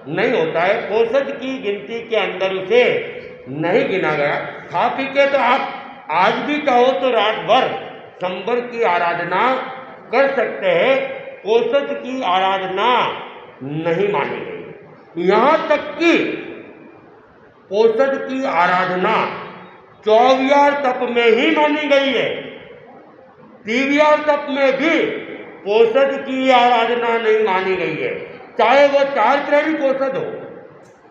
नहीं होता है, औषध की गिनती के अंदर उसे नहीं गिना गया। खा पी के तो आप आज भी कहो तो रात भर संवर की आराधना कर सकते हैं, औषध की आराधना नहीं मानी गई। यहाँ तक कि औषध की आराधना 24 तप में ही मानी गई है। 23 तप में भी कोषद की आराधना नहीं मानी गई है, चाहे वो 4 प्रहरी कोषद हो।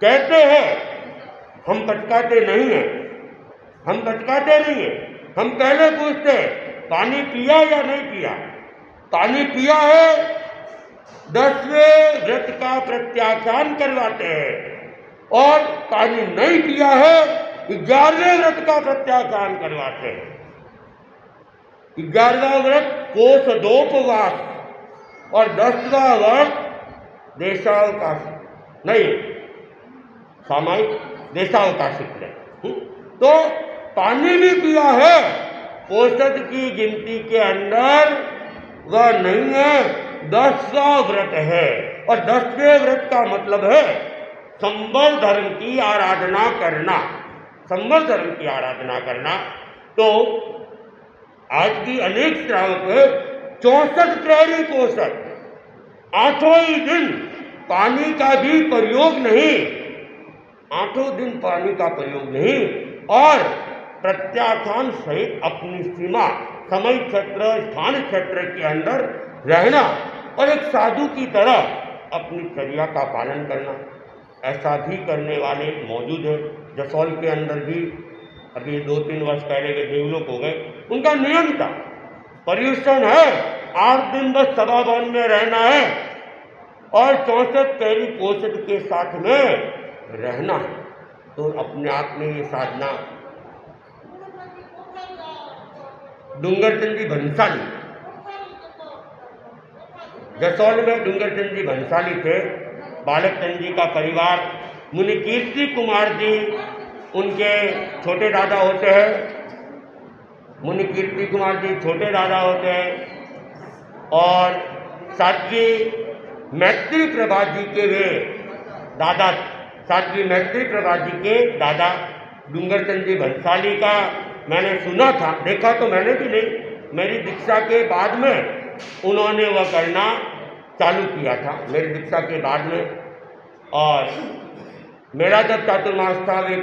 कहते हैं हम पचकाते नहीं हैं, हम पचकाते नहीं हैं, हम पहले पूछते हैं पानी पिया या नहीं पिया। पानी पिया है 10वें व्रत का प्रत्याख्यान करवाते हैं और पानी नहीं पिया है 11वें व्रत का प्रत्याख्यान करवाते हैं। 11वां व्रत कोषदोपवास और 10वां व्रत देशावकाश नहीं सामायिक देशावकाशिक है। तो पानी भी पिया है, कोषद की गिनती के अंदर वह नहीं है, 10वां व्रत है। और 10वें व्रत का मतलब है संबल धर्म की आराधना करना, संबल धर्म की आराधना करना। तो आज की अनेक श्रावक 64 प्रहरी कोषद 8 ही दिन पानी का भी प्रयोग नहीं, 8 दिन पानी का प्रयोग नहीं और प्रत्याख्यान सहित अपनी सीमा, समय क्षेत्र, स्थान क्षेत्र के अंदर रहना और एक साधु की तरह अपनी चर्या का पालन करना। ऐसा भी करने वाले मौजूद हैं। जसौल के अंदर भी अभी 2-3 वर्ष पहले के देवलोक हो गए, उनका नियम था, पर्यूषण है, 8 दिन बस सभा भवन में रहना है और 64 प्रहरी कोषद के साथ में रहना है। तो अपने आप में ये साधना डूंगरचंद जी भंसाली, जसौल में डूंगरचंद जी भंसाली थे, बालक चंद जी का परिवार, मुनि कीर्ति कुमार जी उनके छोटे दादा होते हैं, मुनि कीर्ति कुमार जी छोटे दादा होते हैं और साध्वी मैत्री प्रभा जी के वे दादा, साध्वी मैत्री प्रभा जी के दादा डूंगरचंद जी भंसाली का मैंने सुना था, देखा तो मैंने भी नहीं, मेरी दीक्षा के बाद में उन्होंने वह करना चालू किया था, मेरी दीक्षा के बाद में। और मेरा जब चातुर्मास था, वे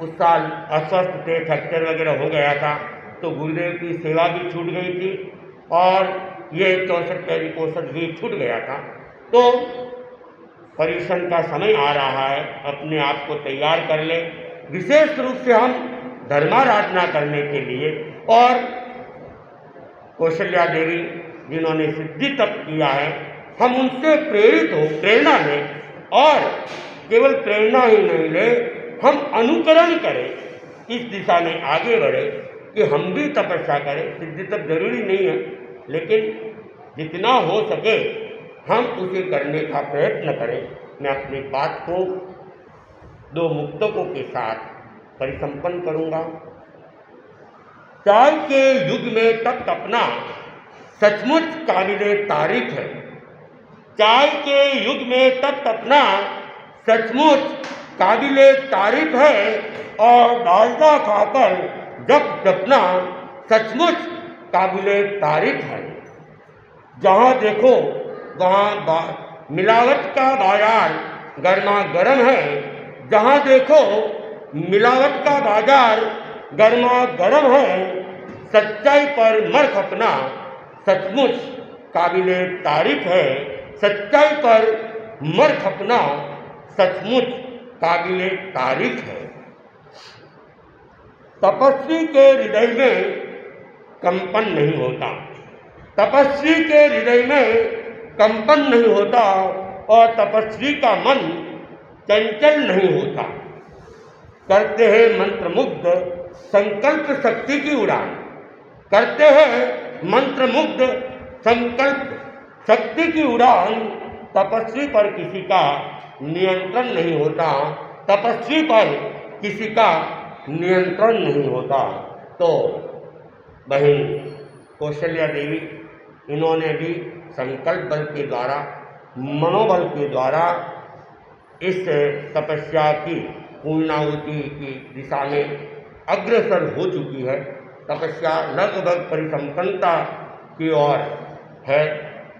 उस साल अस्वस्थ थे, फ्रैक्चर वगैरह हो गया था, तो गुरुदेव की सेवा भी छूट गई थी और ये 64 प्रहरी कोषद भी छूट गया था। तो पर्यूषण का समय आ रहा है, अपने आप को तैयार कर ले, विशेष रूप से हम धर्माराधना करने के लिए। और कौशल्या देवी जिन्होंने सिद्धि तप किया है, हम उनसे प्रेरित हो, प्रेरणा लें और केवल प्रेरणा ही नहीं ले, हम अनुकरण करें, इस दिशा में आगे बढ़े कि हम भी तपस्या करें। सिद्धि तप जरूरी नहीं है, लेकिन जितना हो सके हम उसे करने का प्रयत्न करें। मैं अपनी बात को 2 मुक्तकों के साथ परिसंपन्न करूंगा। चाय के युग में तप तपना सचमुच काबिले तारीफ है, चाय के युग में तप तपना सचमुच काबिले तारीफ है और डालडा खाकर जप जपना सचमुच काबिले तारीफ है। जहाँ देखो वहाँ मिलावट का बाजार गर्मा गर्म है, जहाँ देखो मिलावट का बाजार गर्मा गर्म है, सच्चाई पर मर खपना सचमुच काबिले तारीफ है, सच्चाई पर मर खपना सचमुच काबिले तारीफ है। तपस्वी के हृदय में कंपन नहीं होता, तपस्वी के हृदय में कंपन नहीं होता और तपस्वी का मन चंचल नहीं होता। करते हैं मंत्रमुग्ध संकल्प शक्ति की उड़ान, करते हैं मंत्रमुग्ध संकल्प शक्ति की उड़ान। तपस्वी पर किसी का नियंत्रण नहीं होता, तपस्वी पर किसी का नियंत्रण नहीं होता। तो बहन कौशल्या देवी, इन्होंने भी संकल्प बल के द्वारा, मनोबल के द्वारा इस तपस्या की पूर्णाहुति की दिशा में अग्रसर हो चुकी है। तपस्या लगभग परिसंपन्नता की ओर है।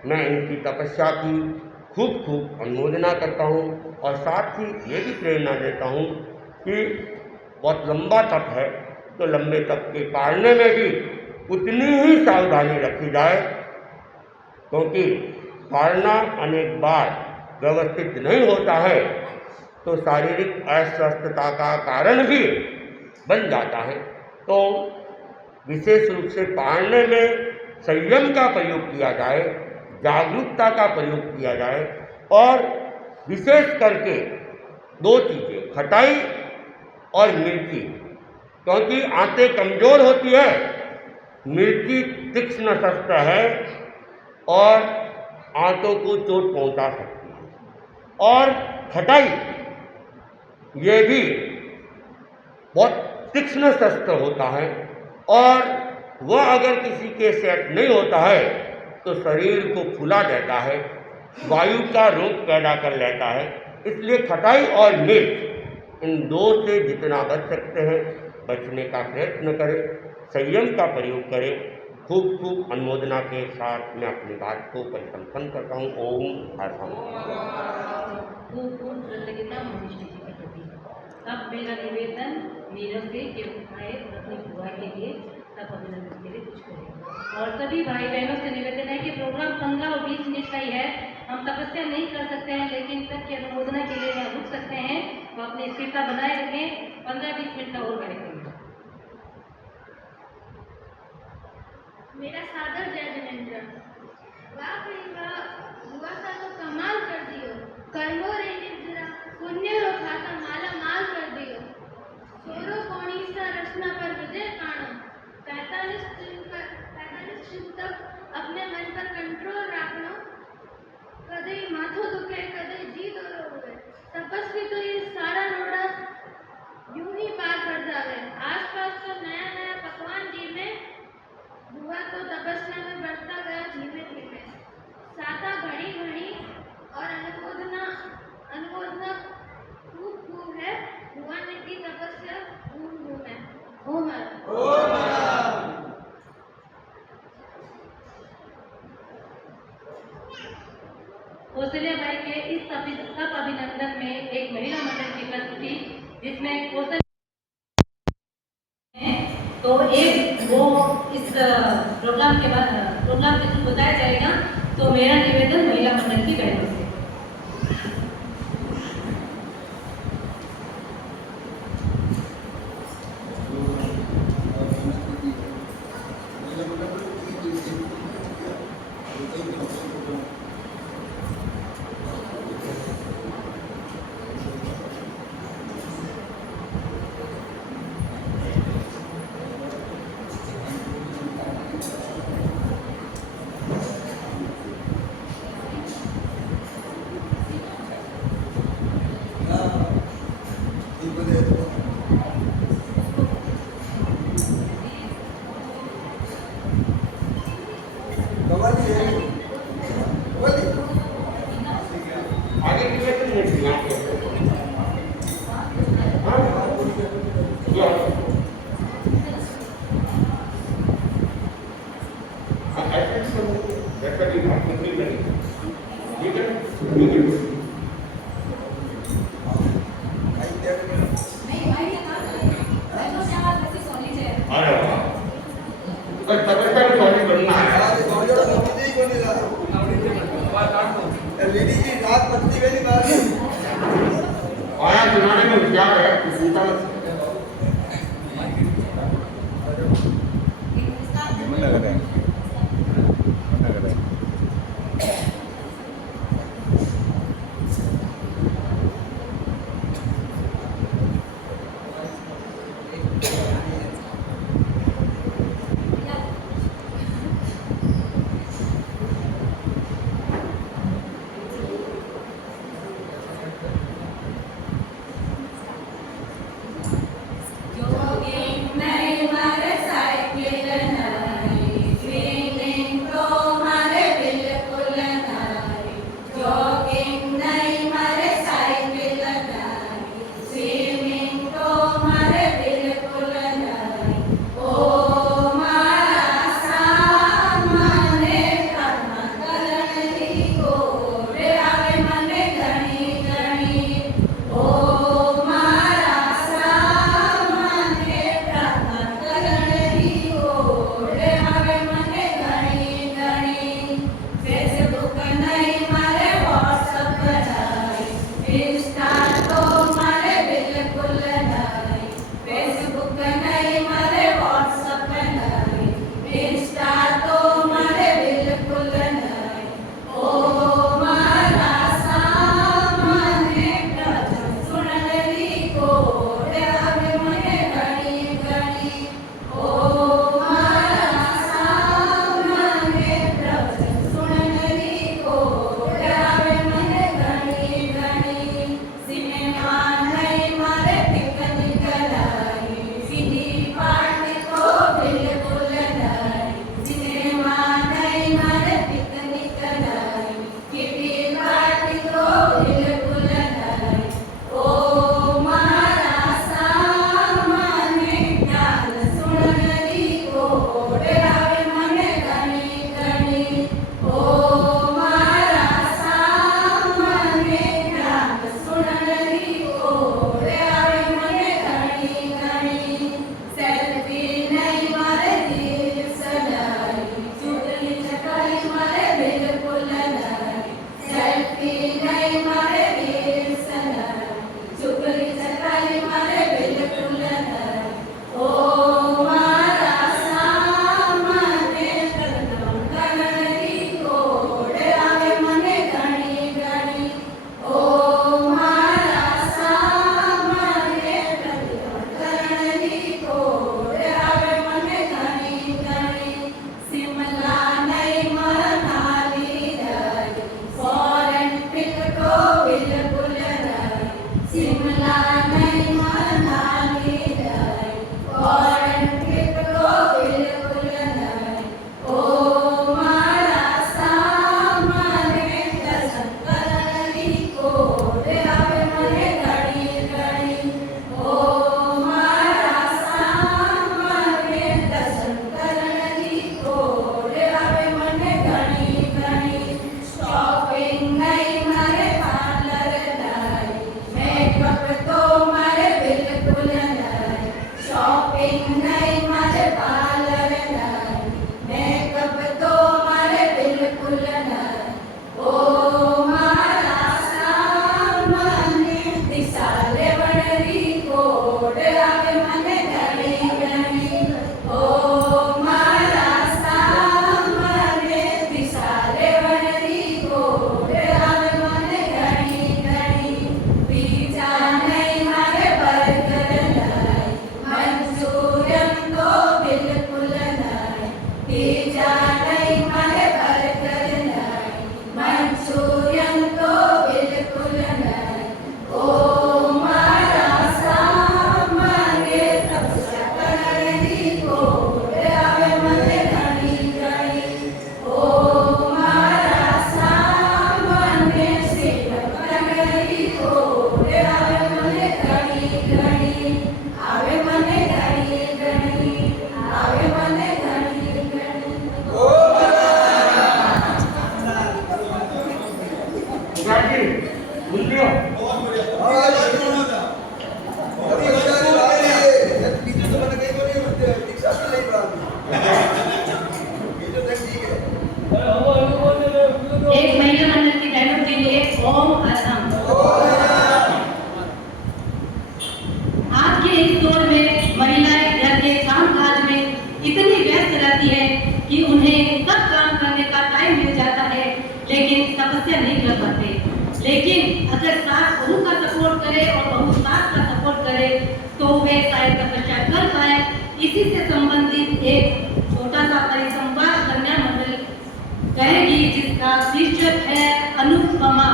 मैं इनकी तपस्या की खूब खूब अनुमोदना करता हूँ और साथ ही ये भी प्रेरणा देता हूँ कि बहुत लंबा तप है, तो लंबे तप के पालने में भी उतनी ही सावधानी रखी जाए। क्योंकि पालना अनेक बार व्यवस्थित नहीं होता है तो शारीरिक अस्वस्थता का कारण भी बन जाता है। तो विशेष रूप से पालने में संयम का प्रयोग किया जाए, जागरूकता का प्रयोग किया जाए और विशेष करके 2 चीज़ें, खटाई और मिर्ची, क्योंकि आंतें कमज़ोर होती है, मिर्ची तीक्ष्ण शस्त्र है और आंतों को चोट पहुंचा सकती है। और खटाई ये भी बहुत तीक्ष्ण शस्त्र होता है और वह अगर किसी के सेट नहीं होता है तो शरीर को फुला देता है, वायु का रोग पैदा कर लेता है। इसलिए खटाई और मिर्च इन 2 से जितना बच सकते हैं बचने का प्रयत्न करें, संयम का प्रयोग करें। खूब खूब अनुमोदना के साथ मैं अपनी बात को परिसंपन्न करता हूँ। ओम अर्हम। खूब खूब कृतज्ञता मनुष्य जी के प्रति। अब मेरा निवेदन नीरज से कि उठाए और अपनी बुआ के लिए सब अभिनंदन के लिए कुछ करें। और सभी भाई बहनों से निवेदन है कि प्रोग्राम 15 और 20 मिनट का ही है, हम तपस्या नहीं कर सकते हैं, लेकिन तब की अनुमोदना के लिए यहाँ रुक सकते हैं। तो अपनी स्थिरता बनाए रखें। 15-20 मिनट का और कार्यक्रम है। मेरा सादर जय जिनेंद्र। वाह भाई वाह, बुआ सा तो कमाल कर दियो। कर्मो रे निजरा पुण्य रो खाता माला माल कर दियो। सोरो कोणी सा रचना पर विजय काणो। 45 दिन तक अपने मन पर कंट्रोल रखना। कदे माथो दुखे, कदे जी दौरो हुए। तपस्वी तो ये सारा रोड़ा यूं ही पार कर जावे। आसपास तो नया नया पकवान जी में बुआ तो तपस्या में बढ़ता गया धीमे धीमे। साता घड़ी घड़ी और अनुमोदना खूब खूब है। बुआ ने की तपस्या घूम घूम है। ओम कौशल्या बाई के इस सब अभिनंदन में एक महिला मंडल की प्रस्तुति, जिसमें कौशल तो एक वो इस प्रोग्राम के थ्रू बताया जाएगा। तो मेरा निवेदन महिला मंडल की बहनों से। के इस दौर में महिलाएं घर के काम काज में इतनी व्यस्त रहती है कि उन्हें सब काम करने का टाइम मिल जाता है, लेकिन तपस्या नहीं कर पाते। लेकिन अगर सास बहू का सपोर्ट करे और बहू सास का सपोर्ट करे तो वे शायद तपस्या कर पाए। इसी से संबंधित एक छोटा सा परिसंवाद कन्या मंडल कहेगी, जिसका शीर्षक है अनुपमा।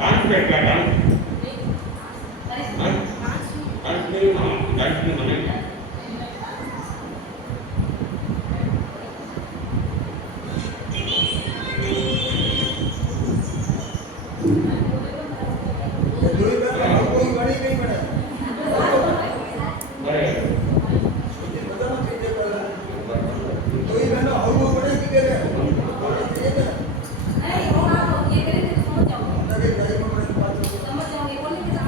डांस में क्या डांस डांस में मनाएंगे। समझ जाओगे, बोलने के